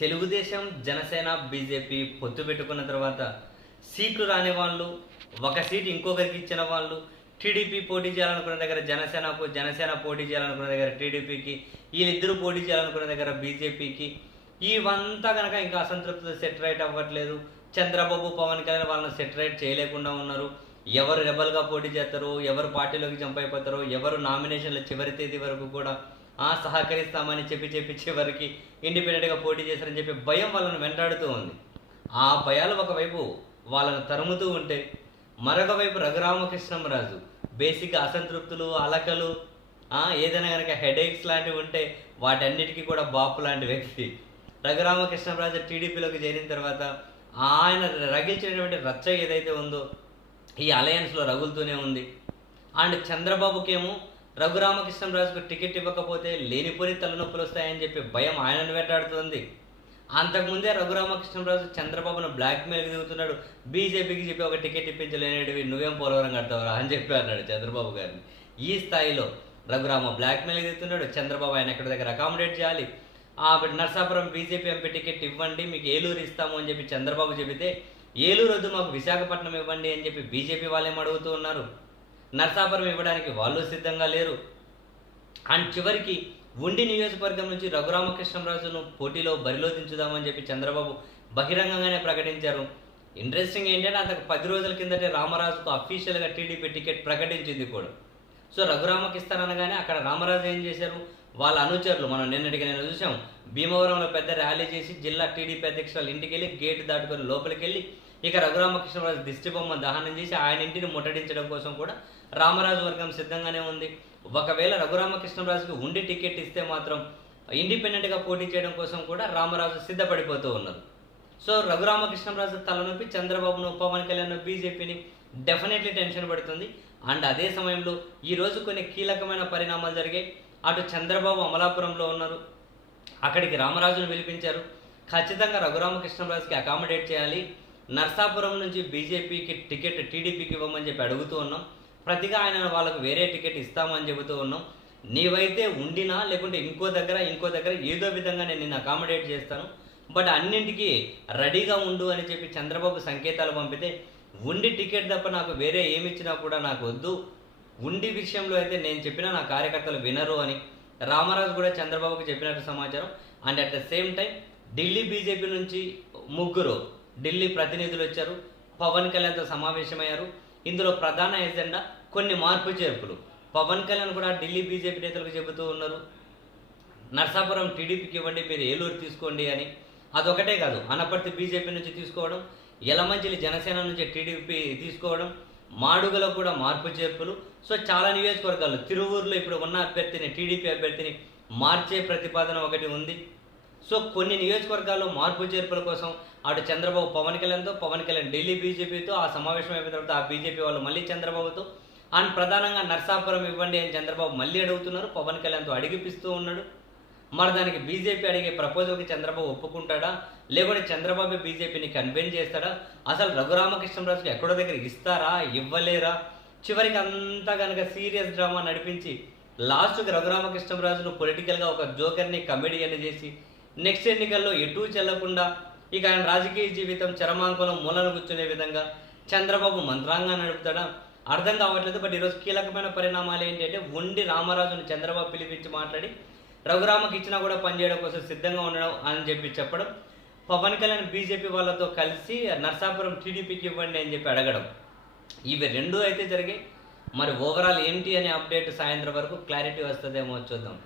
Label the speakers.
Speaker 1: Telugu Desam Janasena BJP పొత్తు పెట్టుకున్న తర్వాత సీట్లు రాని వాళ్ళు ఒక సీట్ ఇంకొకరికి ఇచ్చిన వాళ్ళు టీడీపీ పోటీ చేయాలనుకున్న దగ్గర జనసేనకు జనసేన పోటీ చేయాలనుకున్న దగ్గర టీడీపీకి వీళ్ళిద్దరూ పోటీ చేయాలనుకున్న దగ్గర బీజేపీకి ఇవంతా కనుక ఇంకా అసంతృప్తి సెట్రైట్ అవ్వట్లేదు. చంద్రబాబు పవన్ కళ్యాణ్ వాళ్ళని సెట్రైట్ చేయలేకుండా ఉన్నారు. ఎవరు రెబల్గా పోటీ చేస్తారు ఎవరు పార్టీలోకి జంప్ అయిపోతారో ఎవరు నామినేషన్ల చివరి తేదీ వరకు కూడా సహకరిస్తామని చెప్పి చెప్పి చివరికి ఇండిపెండెంట్గా పోటీ చేశారని చెప్పి భయం వాళ్ళను వెంటాడుతూ ఉంది. ఆ భయాలు ఒకవైపు వాళ్ళను తరుముతూ ఉంటే మరొక వైపు రఘురామకృష్ణంరాజు బేసిక్ అసంతృప్తులు అలకలు ఏదైనా కనుక హెడేక్స్ లాంటివి ఉంటే వాటన్నిటికీ కూడా బాపు లాంటి వ్యక్తి. రఘురామకృష్ణరాజు టీడీపీలోకి చేరిన తర్వాత ఆయన రగిల్చినటువంటి రచ్చ ఏదైతే ఉందో ఈ అలయన్స్లో రగులుతూనే ఉంది. అండ్ చంద్రబాబుకేమో రఘురామకృష్ణరాజుకు టికెట్ ఇవ్వకపోతే లేనిపోని తలనొప్పులు వస్తాయని చెప్పి భయం ఆయనను వెంటాడుతుంది. అంతకుముందే రఘురామకృష్ణరాజు చంద్రబాబును బ్లాక్మెయిల్కి దిగుతున్నాడు బీజేపీకి చెప్పి ఒక టికెట్ ఇప్పించలేనివి నువ్వేం పోలవరం కడతావురా అని చెప్పి అన్నాడు చంద్రబాబు గారిని. ఈ స్థాయిలో రఘురామ బ్లాక్మెయిల్ దిగుతున్నాడు చంద్రబాబు ఆయన ఎక్కడి దగ్గర అకామిడేట్ చేయాలి? ఆ నర్సాపురం బీజేపీ ఎంపీ టికెట్ ఇవ్వండి మీకు ఏలూరు ఇస్తాము అని చెప్పి చంద్రబాబు చెబితే ఏలూరు వద్దు మాకు విశాఖపట్నం ఇవ్వండి అని చెప్పి బీజేపీ వాళ్ళేం అడుగుతూ ఉన్నారు? నర్సాపురం ఇవ్వడానికి వాళ్ళు సిద్ధంగా లేరు. అండ్ చివరికి ఉండి నియోజకవర్గం నుంచి రఘురామకృష్ణరాజును పోటీలో బరిలో దించుదామని చెప్పి చంద్రబాబు బహిరంగంగానే ప్రకటించారు. ఇంట్రెస్టింగ్ ఏంటంటే అంతకు పది రోజుల కిందటే రామరాజుకు అఫీషియల్గా టీడీపీ టికెట్ ప్రకటించింది కూడా. సో రఘురామకి ఇస్తారనగానే అక్కడ రామరాజు ఏం చేశారు? వాళ్ళ అనుచరులు మనం నిన్నటికి నేను చూసాం భీమవరంలో పెద్ద ర్యాలీ చేసి జిల్లా టీడీపీ అధ్యక్షురాలు ఇంటికి వెళ్ళి గేట్ దాటుకొని లోపలికి వెళ్ళి ఇక రఘురామకృష్ణరాజు దిష్టి బొమ్మ దహనం చేసి ఆయన ఇంటిని ముట్టడించడం కోసం కూడా రామరాజు వర్గం సిద్ధంగానే ఉంది. ఒకవేళ రఘురామకృష్ణరాజుకి ఉండి టికెట్ ఇస్తే మాత్రం ఇండిపెండెంట్గా పోటీ చేయడం కోసం కూడా రామరాజు సిద్ధపడిపోతూ ఉన్నారు సో రఘురామకృష్ణరాజు తలనొప్పి చంద్రబాబును పవన్ కళ్యాణ్ బీజేపీని డెఫినెట్లీ టెన్షన్ పడుతుంది. అండ్ అదే సమయంలో ఈరోజు కొన్ని కీలకమైన పరిణామాలు జరిగాయి. అటు చంద్రబాబు అమలాపురంలో ఉన్నారు. అక్కడికి రామరాజును పిలిపించారు. ఖచ్చితంగా రఘురామకృష్ణరాజుకి అకామిడేట్ చేయాలి. నర్సాపురం నుంచి బీజేపీకి టికెట్ టీడీపీకి ఇవ్వమని చెప్పి అడుగుతూ ఉన్నాం. ప్రతిగా ఆయన వాళ్ళకు వేరే టికెట్ ఇస్తామని చెబుతూ ఉన్నాం. నీవైతే ఉండినా లేకుంటే ఇంకో దగ్గర ఇంకో దగ్గర ఏదో విధంగా నేను నిన్ను అకామిడేట్ చేస్తాను. బట్ అన్నింటికి రెడీగా ఉండు అని చెప్పి చంద్రబాబు సంకేతాలు పంపితే ఉండి టికెట్ తప్ప నాకు వేరే ఏమి ఇచ్చినా కూడా నాకు వద్దు. ఉండి విషయంలో అయితే నేను చెప్పినా నా కార్యకర్తలు వినరు అని. రామరాజు కూడా చంద్రబాబుకి చెప్పినట్టు సమాచారం. And at the same time Delhi BJP నుంచి ముగ్గురు ఢిల్లీ ప్రతినిధులు వచ్చారు. పవన్ కళ్యాణ్తో సమావేశమయ్యారు. ఇందులో ప్రధాన ఎజెండా కొన్ని మార్పు చేర్పులు. పవన్ కళ్యాణ్ కూడా ఢిల్లీ బీజేపీ నేతలకు చెబుతూ ఉన్నారు. నర్సాపురం టీడీపీకి ఇవ్వండి మీరు ఏలూరు తీసుకోండి అని. అదొకటే కాదు అనపర్తి బీజేపీ నుంచి తీసుకోవడం ఎలమంచిలి జనసేన నుంచి టీడీపీ తీసుకోవడం మాడుగలో కూడా మార్పు చేర్పులు. సో చాలా నియోజకవర్గాలు తిరువూరులో ఇప్పుడు ఉన్న అభ్యర్థిని టీడీపీ అభ్యర్థిని మార్చే ప్రతిపాదన ఒకటి ఉంది. సో కొన్ని నియోజకవర్గాల్లో మార్పు చేర్పుల కోసం అటు చంద్రబాబు పవన్ కళ్యాణ్తో పవన్ కళ్యాణ్ ఢిల్లీ బీజేపీతో ఆ సమావేశం అయిపోయిన తర్వాత ఆ బీజేపీ వాళ్ళు మళ్ళీ చంద్రబాబుతో. అండ్ ప్రధానంగా నర్సాపురం ఇవ్వండి అని చంద్రబాబు మళ్ళీ అడుగుతున్నారు పవన్ కళ్యాణ్తో అడిగిపిస్తూ ఉన్నాడు. మరి దానికి బీజేపీ అడిగే ప్రపోజల్కి చంద్రబాబు ఒప్పుకుంటాడా? లేకుంటే చంద్రబాబు బీజేపీని కన్విన్స్ చేస్తాడా? అసలు రఘురామకృష్ణరాజుకి ఎక్కడో దగ్గర ఇస్తారా? ఇవ్వలేరా? చివరికి అంతా కనుక సీరియస్ డ్రామా నడిపించి లాస్ట్కి రఘురామకృష్ణరాజును పొలిటికల్గా ఒక జోకర్ని కమెడియన్ చేసి నెక్స్ట్ ఎన్నికల్లో ఎటూ చెల్లకుండా ఇక ఆయన రాజకీయ జీవితం చరమాంకులం మూలను కూర్చునే విధంగా చంద్రబాబు మంత్రాంగా నడుపుతాడా? అర్థం కావట్లేదు బట్ ఈరోజు కీలకమైన పరిణామాలు ఏంటంటే ఉండి రామరాజును చంద్రబాబు పిలిపించి మాట్లాడి రఘురామకి ఇచ్చినా కూడా పనిచేయడం కోసం సిద్ధంగా ఉండడం అని చెప్పి చెప్పడం పవన్ కళ్యాణ్ బీజేపీ వాళ్ళతో కలిసి నర్సాపురం టీడీపీకి ఇవ్వండి అని చెప్పి అడగడం. ఇవి రెండూ అయితే జరిగాయి. మరి ఓవరాల్ ఏంటి అనే అప్డేట్ సాయంత్రం వరకు క్లారిటీ వస్తుందేమో చూద్దాం.